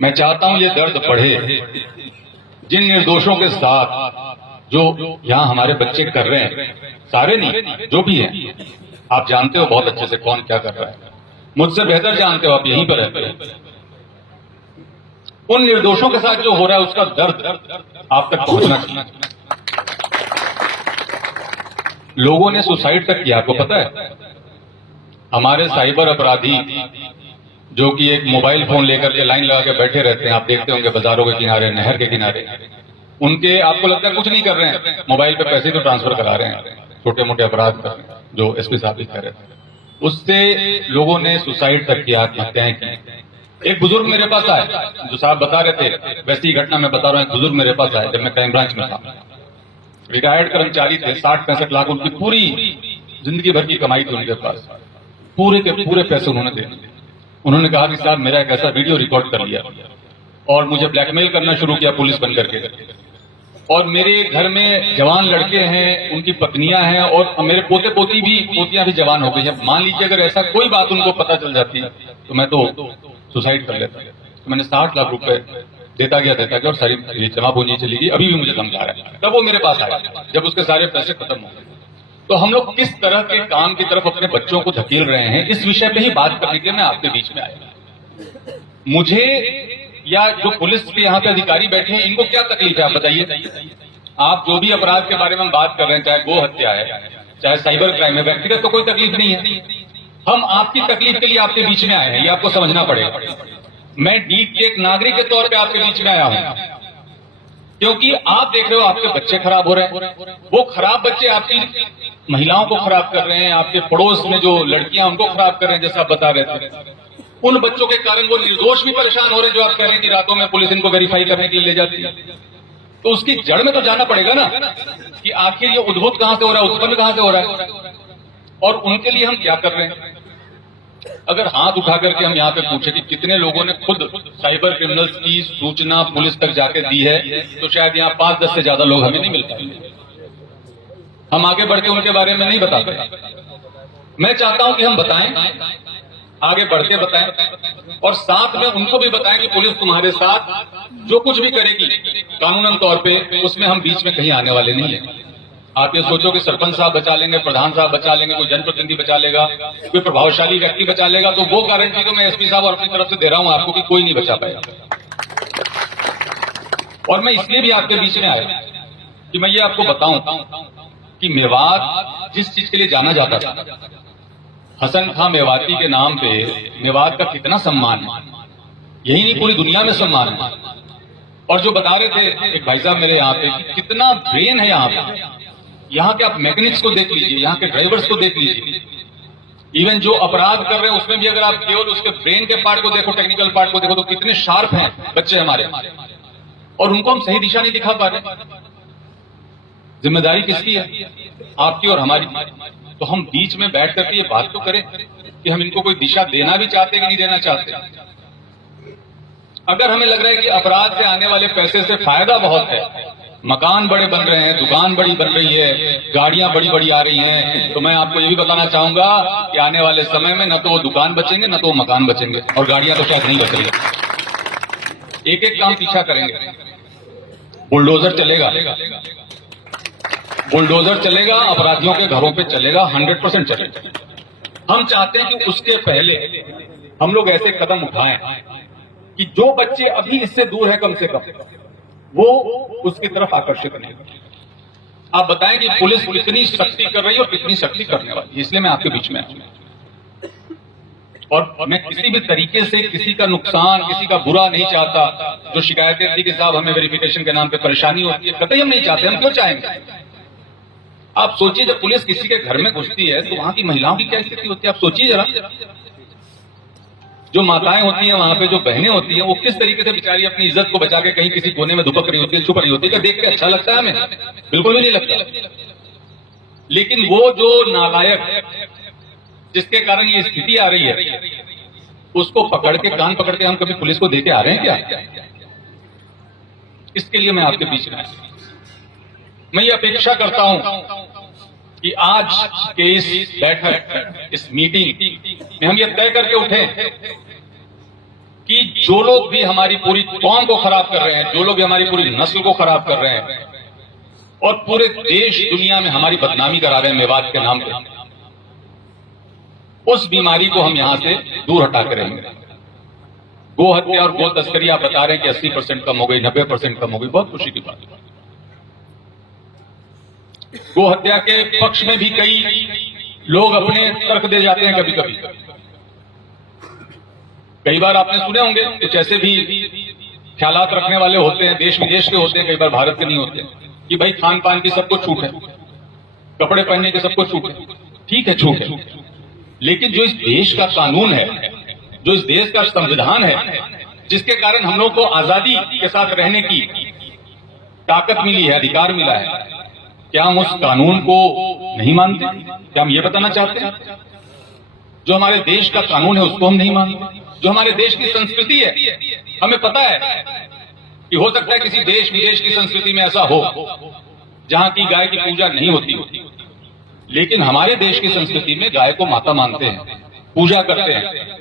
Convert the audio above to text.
मैं चाहता हूं ये दर्द बढ़े। जिन निर्दोषों के साथ जो यहां हमारे बच्चे कर रहे हैं, सारे नहीं, जो भी हैं, आप जानते हो बहुत अच्छे से कौन क्या कर रहा है, मुझसे बेहतर जानते हो, आप यहीं पर रहते हो। उन निर्दोषों के साथ जो हो रहा है उसका दर्द आप तक पहुंचना चाहिए। लोगों ने सुसाइड तक किया, आपको पता है? हमारे साइबर अपराधी जो कि एक मोबाइल फोन लेकर के लाइन लगा के बैठे रहते हैं, आप देखते होंगे बाजारों के किनारे, नहर के किनारे, उनके आपको लगता है कुछ नहीं कर रहे हैं, मोबाइल पे पैसे तो ट्रांसफर करा रहे हैं, छोटे मोटे अपराध कर, जो एसपी साहब भी कह रहे थे, उससे लोगों ने सुसाइड तक किया, आत्महत्याएं की। एक बुजुर्ग मेरे पास आए, जो साहब बता रहे थे, वैसी घटना मैं बता रहा हूं, एक बुजुर्ग मेरे पास आए जब मैं क्राइम ब्रांच में था, रिटायर्ड कर्मचारी थे, 60-65 लाख उनकी पूरी जिंदगी भर की कमाई थी उनके पास, पूरे के पूरे पैसे उन्होंने दे दिए। उन्होंने कहा कि साहब मेरा एक ऐसा वीडियो रिकॉर्ड कर लिया और मुझे ब्लैकमेल करना शुरू किया पुलिस बन करके, और मेरे घर में जवान लड़के हैं, उनकी पत्नियां हैं, और मेरे पोतियां भी जवान हो गई हैं। मान लीजिए अगर ऐसा कोई बात उनको पता चल जाती तो मैं तो सुसाइड कर लेता। तो मैंने 60 लाख रुपए देता गया और सारी जमा पूंजी चली गई, अभी भी मुझे धमका रहा है। तब वो मेरे पास आया जब उसके सारे पैसे खत्म हो गए। तो हम लोग किस तरह के काम की तरफ अपने बच्चों को धकेल रहे हैं, इस विषय पे ही बात करने के लिए मैं आपके बीच में आया। मुझे या जो पुलिस के यहाँ पे अधिकारी बैठे हैं, इनको क्या तकलीफ है आप बताइए? आप जो भी अपराध के बारे में हम बात कर रहे हैं, चाहे गो हत्या है, चाहे साइबर क्राइम है, व्यक्तिगत तो कोई तकलीफ नहीं है। हम आपकी तकलीफ के लिए आपके बीच में आए हैं, ये आपको समझना पड़ेगा। मैं डीप के एक नागरिक के तौर पे आपके बीच में आया हूं, क्योंकि आप देख रहे हो आपके बच्चे खराब हो रहे हैं। वो खराब बच्चे आपकी महिलाओं को खराब कर रहे हैं, आपके पड़ोस में जो लड़कियां उनको खराब कर रहे हैं, जैसा आप बता रहे थे। उन बच्चों के कारण वो निर्दोष भी परेशान हो रहे हैं, जो आप कह रहे हैं कि रातों में पुलिस इनको वेरीफाई करने के लिए ले जाती है। तो उसकी जड़ में तो जाना पड़ेगा ना, कि आखिर ये उद्भूत कहां से हो रहा है, उत्पन्न कहां से हो रहा है, और उनके लिए हम क्या कर रहे हैं। अगर हाथ उठा करके हम यहाँ पे पूछे कि कितने लोगों ने खुद साइबर क्रिमिनल्स की सूचना पुलिस तक जाके दी है, तो शायद यहाँ 5-10 से ज्यादा लोग हमें नहीं मिल पाएंगे। हम आगे बढ़ के उनके बारे में नहीं बताते। मैं चाहता हूं कि हम बताएं, आगे बढ़ के बताएं, और साथ में उनको भी बताएं कि पुलिस तुम्हारे साथ जो कुछ भी करेगी कानूनन तौर पे, उसमें हम बीच में कहीं आने वाले नहीं है। आप ये सोचो कि सरपंच साहब बचा लेंगे, प्रधान साहब बचा लेंगे, कोई जनप्रतिनिधि बचा लेगा, कोई प्रभावशाली व्यक्ति बचा लेगा, तो वो गारंटी तो मैं एसपी साहब और अपनी तरफ से दे रहा हूं आपको कि कोई नहीं बचा पाएगा। और मैं इसलिए भी आपके बीच में आया कि मैं ये आपको बताऊं कि मेवात जिस चीज के लिए जाना जाता था, हसन खां मेवाती के नाम पे मेवात का कितना सम्मान है, यही नहीं पूरी दुनिया में सम्मान है। और जो बता रहे थे एक भाई साहब मेरे यहाँ पे कि कितना ब्रेन है यहाँ पे, यहाँ के आप मैकेनिक्स को देख लीजिए, यहाँ के ड्राइवर्स को देख लीजिए, इवन जो अपराध कर रहे हैं उसमें भी अगर आप केवल उसके ब्रेन के पार्ट को देखो, टेक्निकल पार्ट को देखो, तो कितने शार्प हैं बच्चे हमारे, और उनको हम सही दिशा नहीं दिखा पा रहे। जिम्मेदारी किसकी है? आपकी और हमारी। तो हम बीच में बैठ करके ये बात तो करें कि हम इनको कोई दिशा देना भी चाहते कि नहीं देना चाहते। अगर हमें लग रहा है कि अपराध से आने वाले पैसे से फायदा बहुत है, मकान बड़े बन रहे हैं, दुकान बड़ी बन रही है, गाड़ियां बड़ी बड़ी आ रही हैं, तो मैं आपको ये भी बताना चाहूंगा कि आने वाले समय में न तो वो दुकान बचेंगे, न तो वो मकान बचेंगे, और गाड़ियां तो शायद नहीं बचेंगी। एक एक काम पीछा करेंगे। बुलडोजर चलेगा, बुलडोजर चलेगा, अपराधियों के घरों पे चलेगा, 100% चलेगा। हम चाहते हैं कि उसके पहले हम लोग ऐसे कदम उठाएं कि जो बच्चे अभी इससे दूर है कम से कम वो उसकी तरफ आकर्षित नहीं। आप बताएं कि पुलिस कितनी सख्ती कर रही है और कितनी सख्ती करने वाली है, इसलिए मैं आपके बीच में आया। और मैं किसी भी तरीके से किसी का नुकसान, किसी का बुरा नहीं चाहता। जो शिकायतें थी कि साहब हमें वेरिफिकेशन के नाम पे परेशानी होती है, कतई हम नहीं चाहते। हम क्यों चाहेंगे? आप सोचिए, जब पुलिस किसी के घर में घुसती है तो वहां की महिलाओं की क्या स्थिति होती है, आप सोचिए जरा। जो माताएं होती हैं वहां पे, जो बहनें होती हैं, वो किस तरीके से बेचारी अपनी इज्जत को बचा के कहीं किसी कोने में दुपक रही होती है, छुप रही होती है। देख के अच्छा लगता है हमें? बिल्कुल भी नहीं लगता। लेकिन वो जो नालायक जिसके कारण ये स्थिति आ रही है, उसको पकड़ के, कान पकड़ के हम कभी पुलिस को देके आ रहे हैं क्या? इसके लिए मैं आपके बीच में मैं ये अपेक्षा करता हूं कि आज के इस बैठक, इस मीटिंग में हम ये तय करके उठे कि जो लोग भी हमारी पूरी कौम को खराब कर रहे हैं, जो लोग भी हमारी पूरी नस्ल को खराब कर रहे हैं और पूरे देश दुनिया में हमारी बदनामी करा रहे हैं मेवात के नाम पे, उस बीमारी को हम यहां से दूर हटा के रहेंगे। गो हत्या और गो तस्करी आप बता रहे हैं कि 80% कम हो गई, 90% कम हो गई, बहुत खुशी की बात है। गो हत्या के पक्ष में भी कई लोग अपने तर्क दे जाते हैं। कभी कभी कई बार आपने सुने होंगे कुछ ऐसे भी ख्यालात रखने वाले होते हैं, देश विदेश के होते हैं, कई बार भारत के नहीं होते, कि भाई खान पान की सबको छूट है, कपड़े पहनने की सबको छूट है। ठीक है, छूट है, लेकिन जो इस देश का कानून है, जो इस देश का संविधान है, जिसके कारण हम लोग को आजादी के साथ रहने की ताकत मिली है, अधिकार मिला है, क्या हम उस कानून को नहीं मानते? क्या हम ये बताना चाहते हैं? जो हमारे देश का कानून है उसको हम नहीं मानते? जो हमारे देश की संस्कृति है, हमें पता है कि हो सकता है किसी देश विदेश की संस्कृति में ऐसा हो जहां की गाय की पूजा नहीं होती, लेकिन हमारे देश की संस्कृति में गाय को माता मानते हैं, पूजा करते हैं,